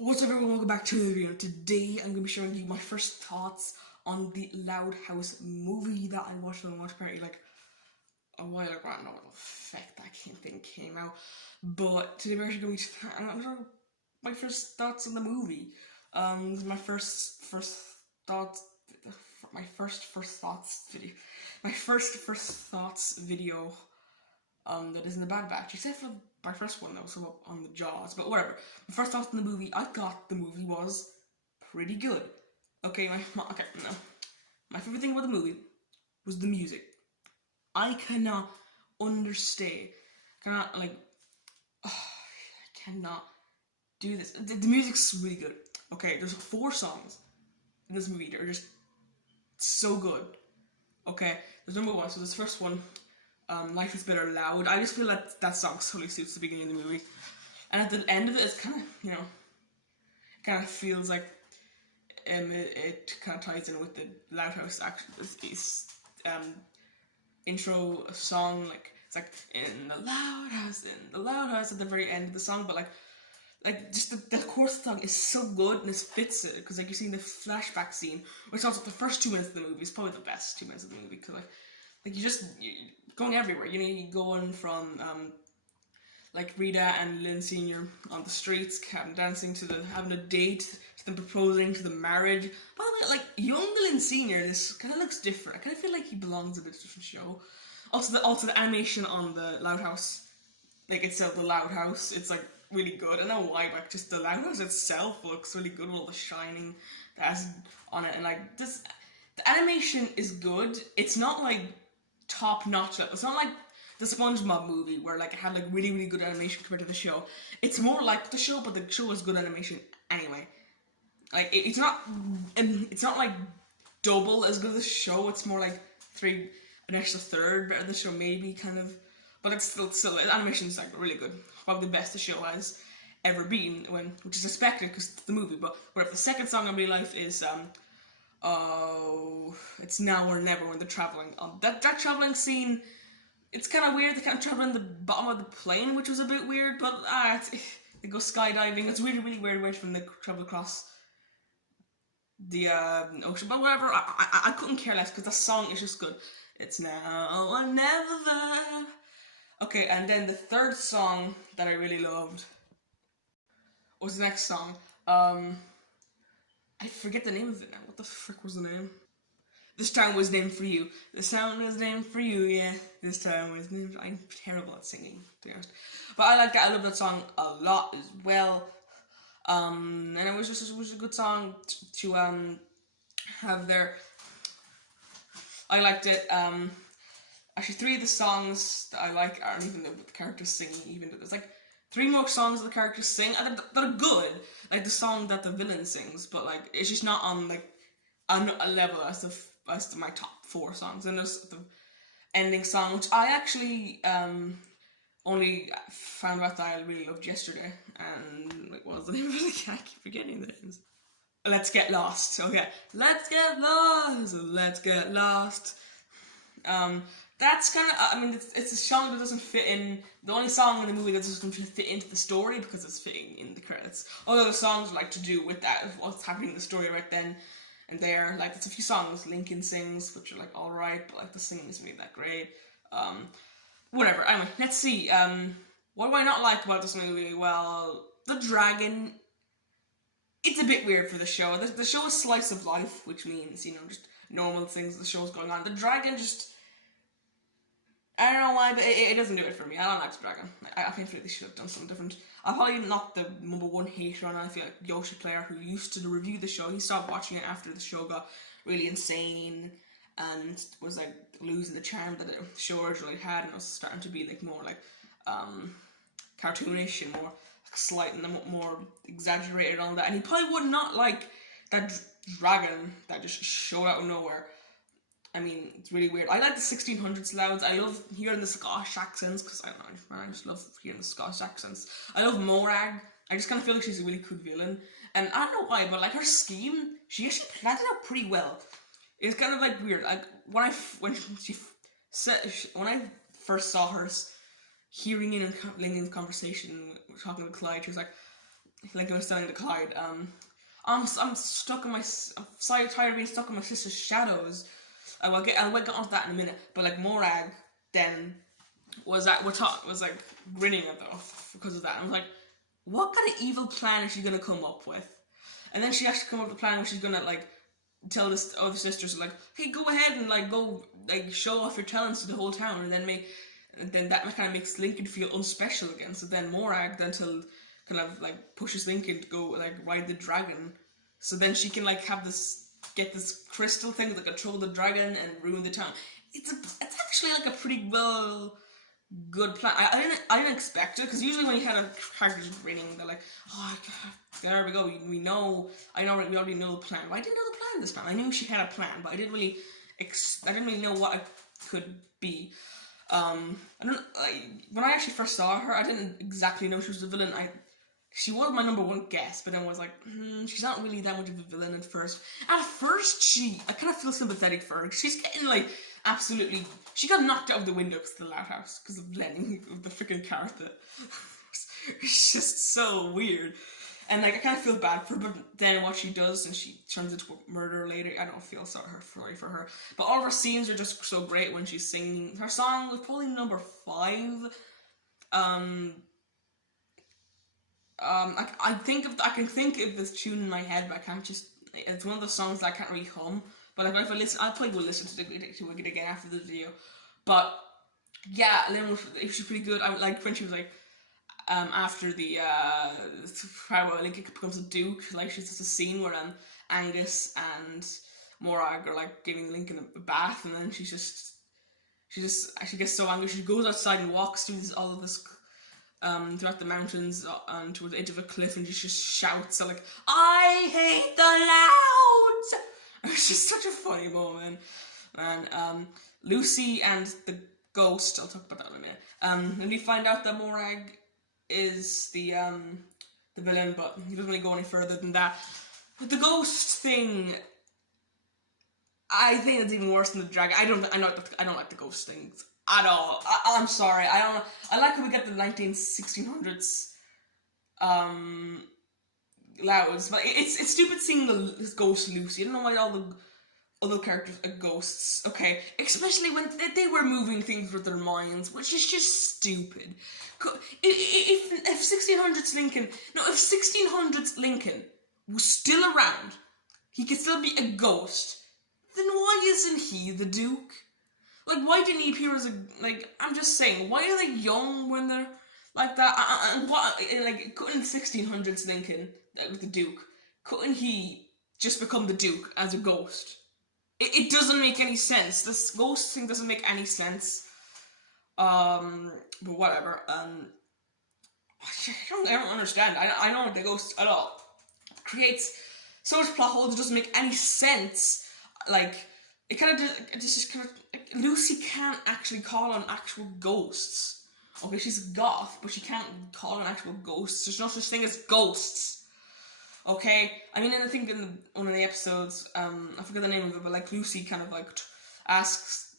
What's up everyone, welcome back to the video. Today I'm going to be showing you my first thoughts on the Loud House movie that I watched on the watch party like a while ago. I don't know what the heck that thing came out. But today we're actually going to be my first thoughts on the movie. This is my first thoughts my first thoughts video. My first thoughts video that isn't a bad batch, except for my first one that was up on the Jaws, but whatever. My first thoughts on the movie, I thought the movie was pretty good. Okay, my favorite thing about the movie was the music. I cannot understand, I cannot do this. The music's really good. Okay, there's 4 songs in this movie that are just so good. Okay, there's number 1, so this first one, Life is Better Loud. I just feel that that song totally suits the beginning of the movie. And at the end of it, it's kind of, it kind of feels like it kind of ties in with the Loud House intro song. Like, it's like, in the Loud House at the very end of the song, but like just the chorus song is so good and it fits it, because like you see the flashback scene, which also the first 2 minutes of the movie is probably the best 2 minutes of the movie, because you're going everywhere. You're going from like Rita and Lynn Sr. on the streets, dancing to having a date, to them proposing, to the marriage. By the way, like young Lynn Sr. this kind of looks different. I kind of feel like he belongs a bit to a different show. Also the animation on the Loud House, like itself, the Loud House, it's like really good. I don't know why, but just the Loud House itself looks really good with all the shining that has on it, and like this, the animation is good. It's not like top notch. It's not like the SpongeBob movie where like it had like really good animation compared to the show. It's more like the show, but the show is good animation anyway. Like it's not like double as good as the show. It's more like an extra third better than the show, maybe, kind of. But it's still the animation's like really good. Probably the best the show has ever been, which is expected because it's the movie. But whatever. The second song in real life is it's Now or Never, when they're traveling. That traveling scene, it's kind of weird. They kind of travel in the bottom of the plane, which was a bit weird, but they go skydiving. It's really weird way from the travel across the ocean. But whatever, I couldn't care less because the song is just good. It's Now or Never. Okay, and then the third song that I really loved was the next song. I forget the name of it now. What the frick was the name? This Town Was Named For You. This town was named for you, yeah. This town was named for... I'm terrible at singing, to be honest. But I like that. I love that song a lot as well. And it was a good song to have there. I liked it. Actually, 3 of the songs that I like aren't even the characters singing, even though there's like 3 more songs the characters sing that are good, like the song that the villain sings, but like it's just not on like a level as my top 4 songs. And there's the ending song, which I actually only found out that I really loved yesterday, and like, what was the name of it? I keep forgetting the names. Let's Get Lost. Okay, let's get lost. Let's get lost. That's kind of, I mean, it's a song that doesn't fit in, the only song in the movie that doesn't fit into the story because it's fitting in the credits. All other songs like to do with that, what's happening in the story right then and there. Like, there's a few songs Lincoln sings, which are like alright, but like the singing isn't really that great. Whatever, anyway, let's see. What do I not like about this movie? Well, the dragon, it's a bit weird for the show. The show is slice of life, which means, just normal things the show's going on. The dragon just, I don't know why, but it doesn't do it for me. I don't like the dragon. I feel like they should have done something different. I'm probably not the number 1 hater on it. I feel like Yoshi Player, who used to review the show, he stopped watching it after the show got really insane and was like losing the charm that the show originally had, and it was starting to be like more like cartoonish and more like, slight and more exaggerated on that. And he probably would not like that dragon that just showed out of nowhere. I mean, it's really weird. I like the 1600s Louds. I love hearing the Scottish accents, because I don't know, I just love hearing the Scottish accents. I love Morag. I just kind of feel like she's a really cool villain. And I don't know why, but like her scheme, she actually planned it out pretty well. It's kind of like weird. Like when I first saw her hearing in Lincoln's conversation, talking with Clyde, she was like, Lincoln was telling to Clyde, I'm stuck in my, I'm so tired of being stuck in my sister's shadows. I'll get onto that in a minute. But like Morag then was like grinning at them because of that. And I was like, what kind of evil plan is she gonna come up with? And then she actually come up with a plan where she's gonna like tell this other sisters like, hey, go ahead and like go like show off your talents to the whole town, and then that kind of makes Lincoln feel unspecial again. So then Morag then kind of like pushes Lincoln to go like ride the dragon. So then she can like get this crystal thing that control the dragon and ruin the town. It's actually like a pretty good plan. I didn't expect it, because usually when you had a character just grinning, they're like, oh, there we go. We already know the plan. But I didn't know the plan this time. I knew she had a plan, but I didn't really know what it could be. When I actually first saw her, I didn't exactly know she was a villain. She was my number one guess, but then I was like, she's not really that much of a villain at first. At first, I kind of feel sympathetic for her. She's getting like absolutely. She got knocked out of the window because of the loud house, because of Lenny, of the freaking character. It's just so weird. And like I kind of feel bad for her, but then what she does and she turns into a murderer later, I don't feel sorry for her. But all of her scenes are just so great when she's singing. Her song was probably number 5. I can think of this tune in my head, but I can't just. It's one of those songs that I can't really hum. But if I listen, I'll probably go listen to it again after the video. But yeah, Lynn was pretty good. I like when she was like, after the how Lincoln becomes a duke. Like she's just a scene where Angus and Morag are like giving Lincoln a bath, and then she gets so angry she goes outside and walks through all of this. Throughout the mountains and towards the edge of a cliff, and just shouts like, I hate the louds! It's just such a funny moment. And Lucy and the ghost, I'll talk about that in a minute. Then we find out that Morag is the villain, but he doesn't really go any further than that. But the ghost thing, I think it's even worse than the dragon. I don't like the ghost things at all. I'm sorry. I like how we get the 1600s louds, but it's stupid seeing the ghost Lucy. I don't know why all the other characters are ghosts. Okay, especially when they were moving things with their minds, which is just stupid. If 1600s Lincoln was still around, he could still be a ghost. Then why isn't he the Duke? Like, why didn't he appear as I'm just saying, why are they young when they're like that? Couldn't 1600s Lincoln, with the Duke, couldn't he just become the Duke as a ghost? It doesn't make any sense. This ghost thing doesn't make any sense. But whatever. I don't understand. I don't like the ghost at all. It creates so much plot holes. It doesn't make any sense. Like, it kind of just Lucy can't actually call on actual ghosts. Okay, she's a goth, but she can't call on actual ghosts. There's no such thing as ghosts. Okay, I mean, I think in one of the episodes, I forget the name of it, but like Lucy kind of like asks,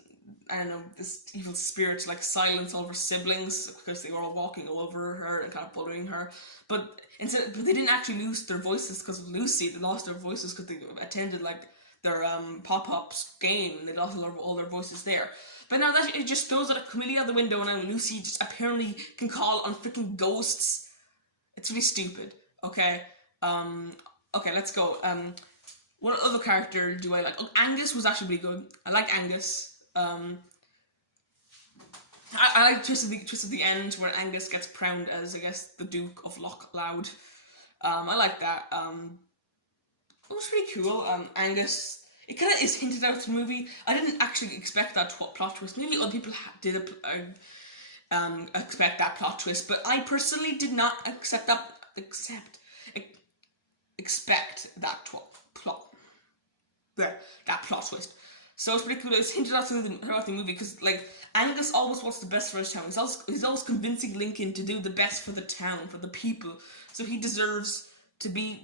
I don't know, this evil spirit to like silence all of her siblings because they were all walking over her and kind of bothering her. But they didn't actually lose their voices because of Lucy. They lost their voices because they attended like their Pop-Pop's game, and they lost all their voices there. But now that it just throws it completely out the window, and now Lucy just apparently can call on freaking ghosts. It's really stupid. Okay. Okay, let's go. What other character do I like? Oh, Angus was actually really good. I like Angus. I like twist at the end where Angus gets crowned as, I guess, the Duke of Lochloud. I like that. It was pretty cool. Angus, it kind of is hinted out in the movie. I didn't actually expect that plot twist. Maybe other people did expect that plot twist, but I personally did not expect that plot twist. So it's pretty cool. It's hinted out throughout the movie because, like, Angus always wants the best for his town. He's always convincing Lincoln to do the best for the town, for the people. So he deserves to be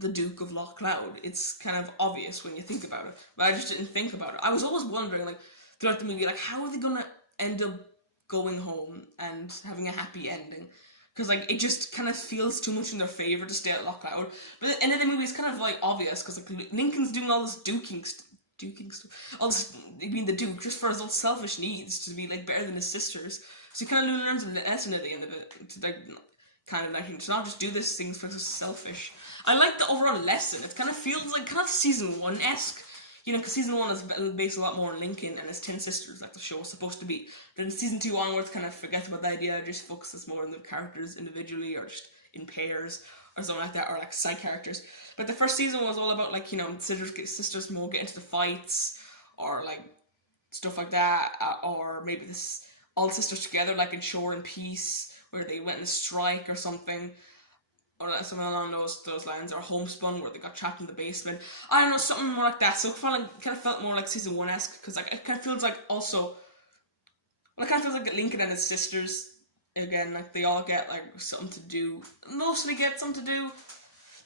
the Duke of Lochloud. It's kind of obvious when you think about it, but I just didn't think about it. I was always wondering, like, throughout the movie, like, how are they gonna end up going home and having a happy ending? because like it just kind of feels too much in their favor to stay at Loch Cloud. But at the end of the movie, it's kind of like obvious because like Lincoln's doing all this duking stuff, all this being the Duke just for his own selfish needs to be like better than his sisters. So he kind of learns a lesson at the end of it to like kind of like to not just do this things for selfish. I like the overall lesson. It kind of feels like kind of season 1-esque. You know, because season 1 is based a lot more on Lincoln and his 10 sisters, like the show was supposed to be. Then season 2 onwards kind of forgets about the idea, just focuses more on the characters individually or just in pairs or something like that, or like side characters. But the first season was all about like, you know, sisters more get into the fights or like stuff like that, or maybe all the sisters together, like in Shore and Peace, where they went on a strike or something. Or something along those lines, or Homespun, where they got trapped in the basement. I don't know, something more like that. So it kind of felt more like season 1-esque, because like it kind of feels like also, well, it kind of feels like Lincoln and his sisters again, like they all get like something to do, mostly get something to do,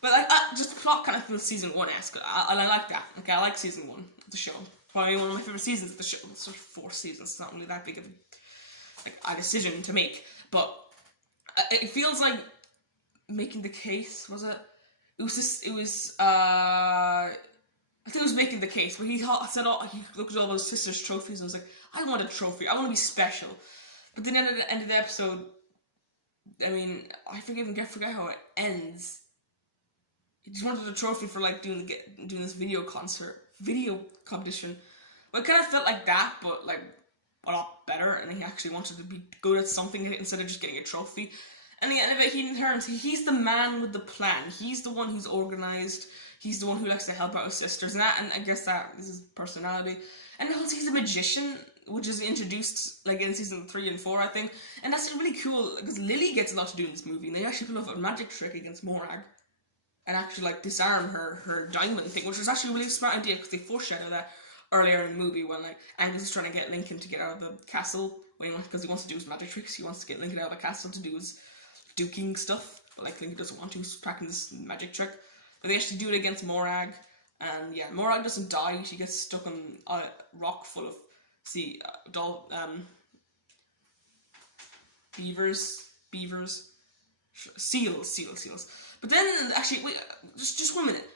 but like just the plot kind of feels season 1-esque. I like that. Okay, I like season 1 of the show. Probably one of my favorite seasons of the show. It's sort of 4 seasons. It's not really that big of a decision to make, but it feels like making the case, was it? I think it was making the case, where he said, he looked at all those sisters' trophies and was like, I want a trophy, I want to be special. But then at the end of the episode, I mean, I forget how it ends. He just wanted a trophy for like doing this video competition. But it kind of felt like that, but like a lot better, and he actually wanted to be good at something instead of just getting a trophy. And at the end of it, he turns, he's the man with the plan. He's the one who's organised. He's the one who likes to help out his sisters. And I guess that is his personality. And also he's a magician, which is introduced like in season 3 and 4, I think. And that's really cool, because Lily gets a lot to do in this movie. And they actually pull off a magic trick against Morag. And actually like disarm her diamond thing, which was actually a really smart idea, because they foreshadow that earlier in the movie when like Angus is trying to get Lincoln to get out of the castle. Because he wants to do his magic tricks. He wants to get Lincoln out of the castle to do his duking stuff, but like Lincoln doesn't want to, he's practicing this magic trick. But they actually do it against Morag, and yeah, Morag doesn't die, she gets stuck on a rock full of seals. But then, actually, wait, just 1 minute.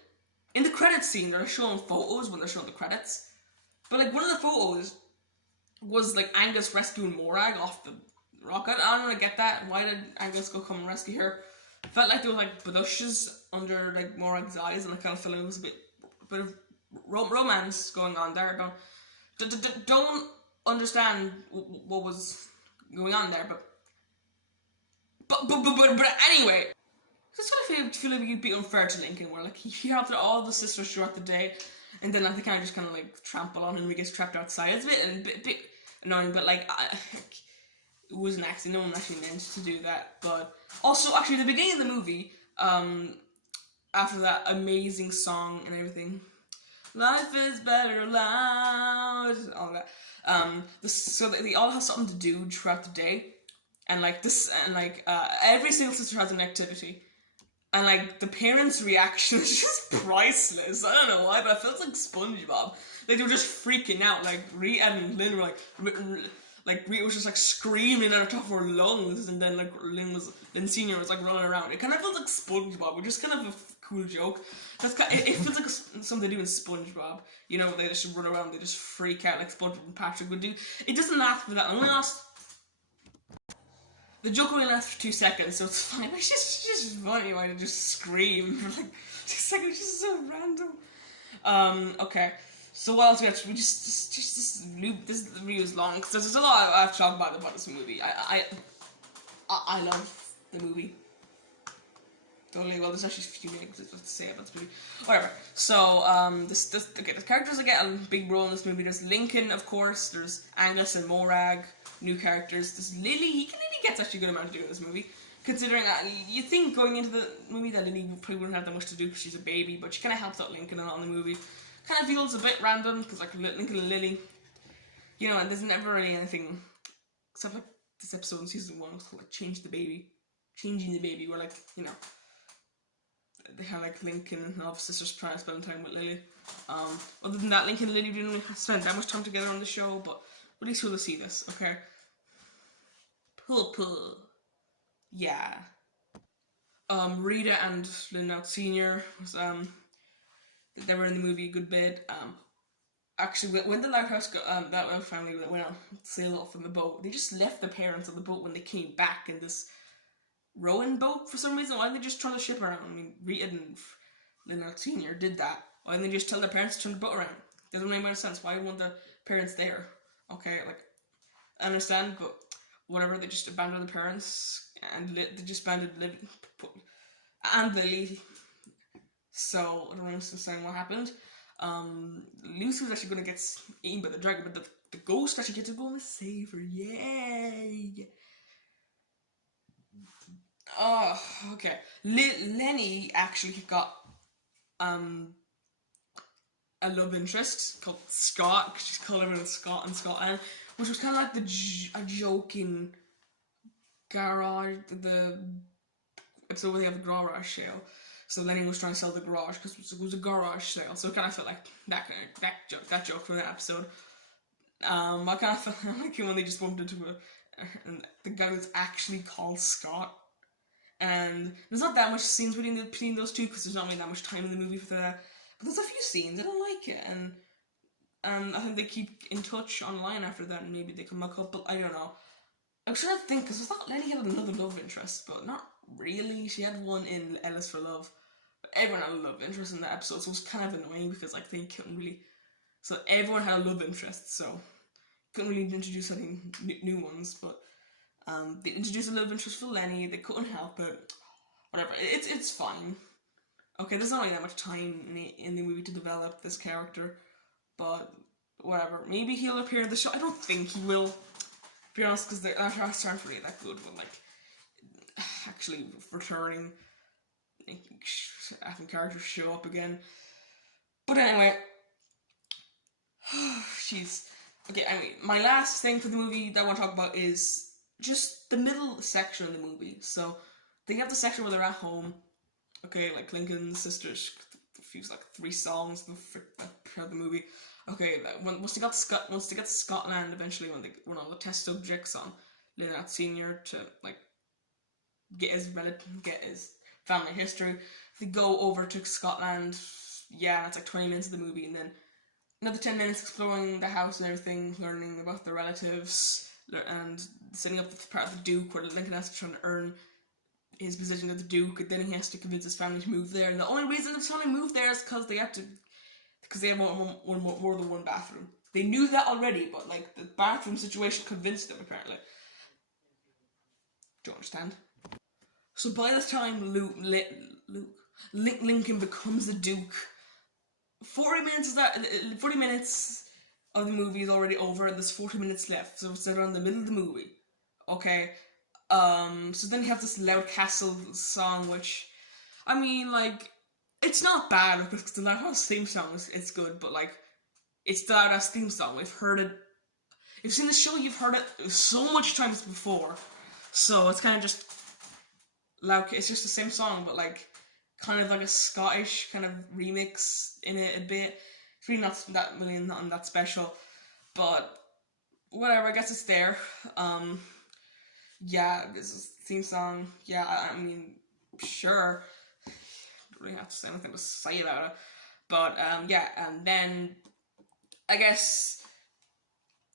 In the credits scene, they're showing photos when they're showing the credits, but like one of the photos was like Angus rescuing Morag off the rock. I don't really get that. Why did Angus go come and rescue her? Felt like there was like blushes under like Morag's eyes, and I kind of felt like it was a bit of romance going on there. Don't understand what was going on there, but anyway, I just kind of feel like it'd be unfair to Lincoln, where like he helped all the sisters throughout the day, and then like they kind of just kind of like trample on him and he gets trapped outside. It's a bit annoying, but like. It was an accident, no one actually meant to do that. But also, actually, the beginning of the movie, after that amazing song and everything, life is better loud, all that, so they all have something to do throughout the day, and like this, and like every single sister has an activity, and like the parents' reaction is just priceless. I don't know why, but it feels like SpongeBob. Like they were just freaking out. Like Rhea and Lynn were like Rhea was just like screaming at the top of her lungs, and then like Lynn Senior was like running around. It kind of feels like SpongeBob, which is kind of a cool joke. It feels like something they do in SpongeBob. You know, they just run around, they just freak out like SpongeBob and Patrick would do. It doesn't last for that. The joke only lasts for 2 seconds, so it's fine. It's just funny why they just scream for like 2 seconds. It's just so random. Okay. So what else we got? This review is long because there's a lot I have to talk about this movie. I love the movie. Totally. Well, there's actually a few things to say about this movie. Whatever. So the characters that get a big role in this movie. There's Lincoln, of course. There's Angus and Morag, new characters. There's Lily. Lily gets actually a good amount to do in this movie. Considering you think going into the movie that Lily probably wouldn't have that much to do because she's a baby, but she kind of helps out Lincoln a lot in the movie. Kind of feels a bit random because like Lincoln and Lily, you know, and there's never really anything except like this episode in season 1 was called like changing the baby, where like, you know, they have like Lincoln and all of his sisters trying to spend time with Lily. Other than that, Lincoln and Lily didn't really spend that much time together on the show, but at least you'll see this, okay? Pull. yeah. Rita and Lynn Out Senior was they were in the movie a good bit. Actually, when the Lighthouse that family that went on sail off on the boat, they just left the parents on the boat when they came back in this rowing boat for some reason. Why didn't they just turn the ship around? I mean, Rita and Leonard Senior did that. Why didn't they just tell their parents to turn the boat around? Doesn't make any sense. Why weren't the parents there? Okay, like I understand, but whatever. They just abandoned the parents and they just abandoned and Lily. So I don't understand what happened. Lucy was actually going to get eaten by the dragon, but the ghost actually gets to go and save her. Yay! Oh, okay. Lenny actually got a love interest called Scott, because she's called him Scott in Scotland, which was kind of like a joking garage, the episode where they have the garage sale. So Lenny was trying to sell the garage because it was a garage sale. So it kind of felt like that joke from that episode. I kind of felt like when they just bumped into and the guy was actually called Scott. And there's not that much scenes between those two because there's not really that much time in the movie for that. But there's a few scenes I don't like it, and I think they keep in touch online after that, and maybe they come a couple. I don't know. I'm trying to think because I thought Lenny had another love interest, but not really. She had one in Ellis for Love, but everyone had a love interest in that episode, so it was kind of annoying because like they couldn't really. So everyone had a love interest, so couldn't really introduce any new ones, but. They introduced a love interest for Lenny. They couldn't help it. Whatever. It's fine. Okay, there's not really that much time in the movie to develop this character, but whatever. Maybe he'll appear in the show. I don't think he will. To be honest, because the actors aren't really that good. But like, actually returning, having characters show up again. But anyway, she's okay. Anyway, my last thing for the movie that I want to talk about is just the middle section of the movie. So they have the section where they're at home. Okay, like Lincoln's sisters fuse like 3 songs throughout the movie. Okay, once they got to Scotland, eventually when all the test subjects on Lynette Senior to like get his family history, they go over to Scotland. Yeah, it's like 20 minutes of the movie, and then another 10 minutes exploring the house and everything, learning about the relatives. And setting up the part of the Duke where Lincoln has to try to earn his position as the Duke, and then he has to convince his family to move there. And the only reason his family moved there is because they have more than one bathroom. They knew that already, but like the bathroom situation convinced them apparently. Do you understand? So by the time Lincoln becomes the Duke, 40 minutes of the movie is already over, and there's 40 minutes left, so it's around the middle of the movie. Okay. So then you have this Loud Castle song, which, I mean, like, it's not bad because the Loud House theme song it's good, but like, it's the Loud House theme song. We've heard it. If you've seen the show, you've heard it so much times before. So it's kind of just loud. It's just the same song, but like, kind of like a Scottish kind of remix in it a bit. It's really not that special, but whatever. I guess it's there. Yeah, this is theme song. Yeah, I mean, sure. Don't really have to say anything to say about it, but yeah, and then I guess.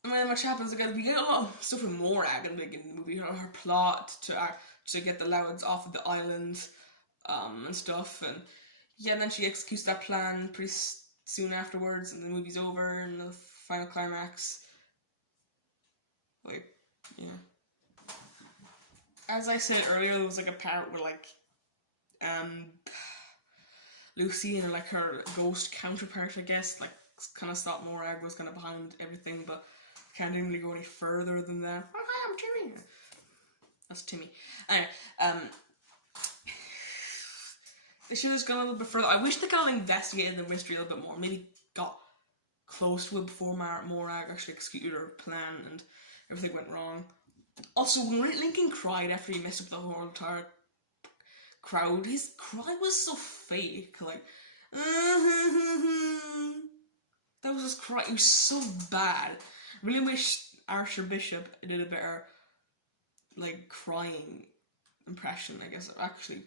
Much happens again. We get a lot of stuff from Morag in the movie. Her plot to get the Louds off of the island, and stuff, and yeah, and then she executes that plan pretty soon afterwards, and the movie's over, and the final climax. Like, yeah. As I said earlier, there was like a part where like, Lucy and like her ghost counterpart, I guess, like kind of thought Morag was kind of behind everything, but can't even really go any further than that. Oh, hi, I'm Timmy. That's Timmy. Anyway, they should have just gone a little bit further. I wish they kind of investigated the mystery a little bit more. Maybe got close to it before Morag actually executed her plan and everything went wrong. Also, when Lincoln cried after he messed up the whole entire crowd, his cry was so fake. Like, that was his cry. It was so bad. Really wish Archbishop did a better, like, crying impression, I guess. Actually,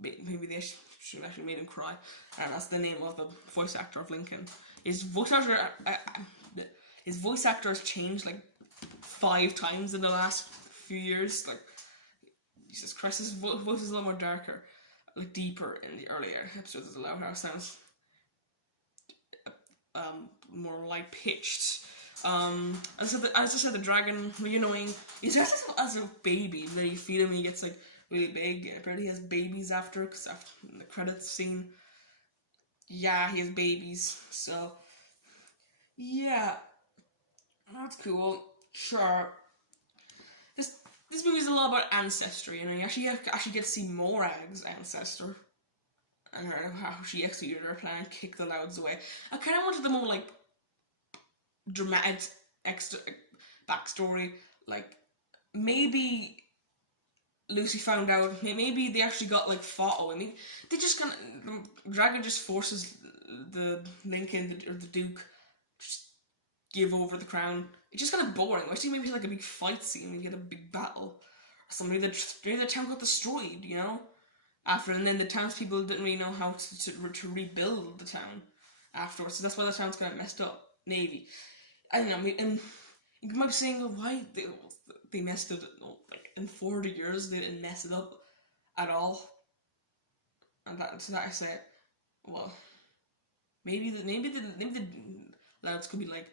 maybe they should actually made him cry. And that's the name of the voice actor of Lincoln. His voice actor has changed like 5 times in the last few years. Like, Jesus Christ, his voice is a lot more darker, like deeper in the earlier episodes of The Loud House. Sounds more light pitched. As I said, the dragon really annoying. He starts as a baby, then you feed him and he gets like really big. Apparently he has babies after, because after in the credits scene, yeah, he has babies. So yeah, that's cool. Sure. This movie's a lot about ancestry, and you actually get to see Morag's ancestor and how she executed her plan and kicked the Louds away. I kind of wanted the more like dramatic extra backstory, like maybe Lucy found out, maybe they actually got like fought away. Maybe they just kind of, the dragon just forces the Lincoln or the Duke just give over the crown. It's just kind of boring. I think maybe like a big fight scene, maybe get a big battle or something. Maybe the town got destroyed, you know, after, and then the townspeople didn't really know how to rebuild the town afterwards. So that's why the town's kind of messed up. Maybe, I don't know. And you might be saying, why they messed it up? Like in 40 years they didn't mess it up at all. And to that I say, well, maybe the Louds could be like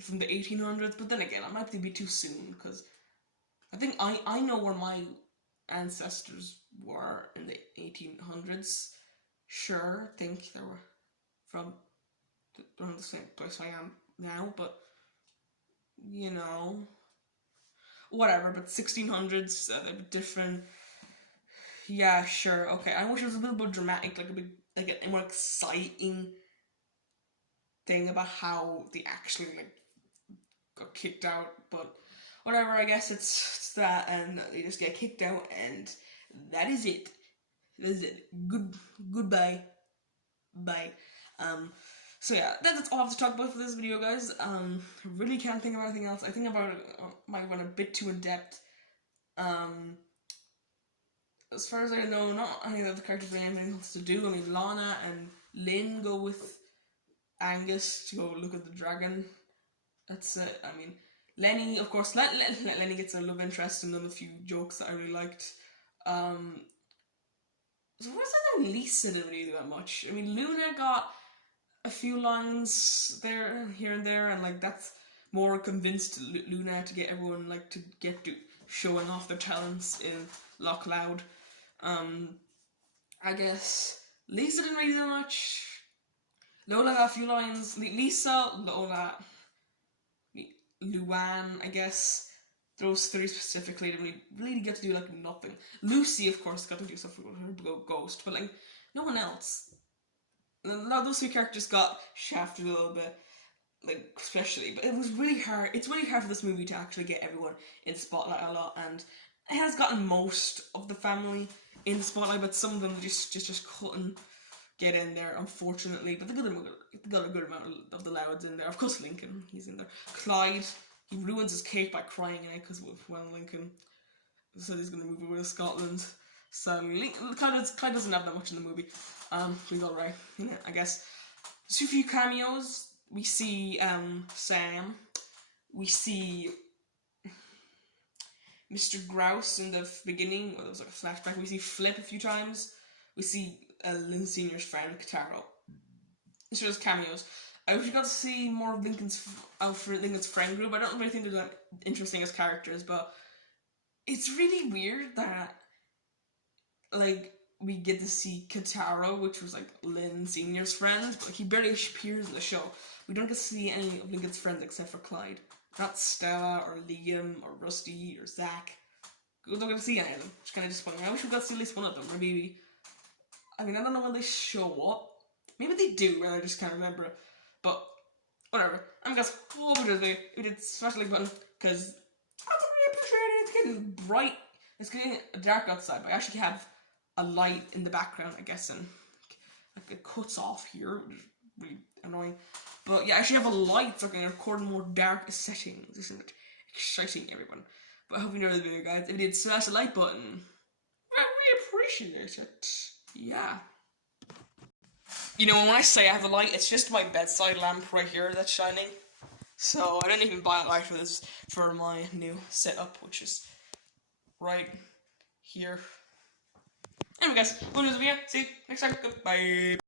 from the 1800s, but then again, it might be too soon, because I think I know where my ancestors were in the 1800s. Sure, I think they were from around the same place I am now, but you know, whatever. But 1600s, they're different. Yeah, sure, okay. I wish it was a little bit dramatic, like a more exciting thing about how they actually like got kicked out, but whatever. I guess it's that, and they just get kicked out, and that is it. That is it. Goodbye. Bye. So yeah, that's all I have to talk about for this video, guys. I really can't think of anything else. I think about it might have went a bit too in depth. As far as I know, not any of the characters have anything else to do. I mean, Lana and Lynn go with Angus to go look at the dragon. That's it. I mean, Lenny, of course, Lenny gets a love interest and done a few jokes that I really liked. So where's that Lisa didn't really do that much. I mean, Luna got a few lines there, here and there, and like that's more convinced Luna to get everyone like to get to showing off their talents in Loch Loud. I guess Lisa didn't really do much. Lola got a few lines. Lisa, Lola, Luann, I guess. Those 3 specifically didn't really get to do like nothing. Lucy, of course, got to do stuff with her ghost, but like no one else. Now those 3 characters got shafted a little bit, like especially. But it was really hard. It's really hard for this movie to actually get everyone in the spotlight a lot, and it has gotten most of the family in the spotlight, but some of them just couldn't get in there, unfortunately. But they got a good amount of the Louds in there. Of course, Lincoln, he's in there. Clyde, he ruins his cake by crying in it, because, well, Lincoln said he's going to move away to Scotland. So Clyde doesn't have that much in the movie. He's alright, I guess. There's a few cameos. We see Sam. We see Mr. Grouse in the beginning. Well, it was like a flashback. We see Flip a few times. We see Lynn Sr.'s friend, Kataro. It's just cameos. I wish we got to see more of Lincoln's friend group. I don't really think they're that interesting as characters, but it's really weird that like we get to see Kataro, which was like Lynn Sr.'s friend, but like, he barely appears in the show. We don't get to see any of Lincoln's friends except for Clyde. Not Stella or Liam or Rusty or Zach. We don't get to see any of them. It's kind of disappointing. I wish we got to see at least one of them, or maybe. I mean, I don't know when they show up. Maybe they do, and I just can't remember it. But whatever. I'm just hoping we did smash the like button, because I don't really appreciate it. It's getting bright. It's getting dark outside, but I actually have a light in the background, I guess, and like it cuts off here, which is really annoying. But yeah, I actually have a light so I can record more dark settings. This is exciting, everyone. But I hope you enjoyed the video, guys. If you did, smash the like button. appreciate it. Yeah. You know, when I say I have a light, it's just my bedside lamp right here that's shining. So I didn't even buy a light for this, for my new setup, which is right here. Anyway guys, we'll do this video. See you next time. Goodbye.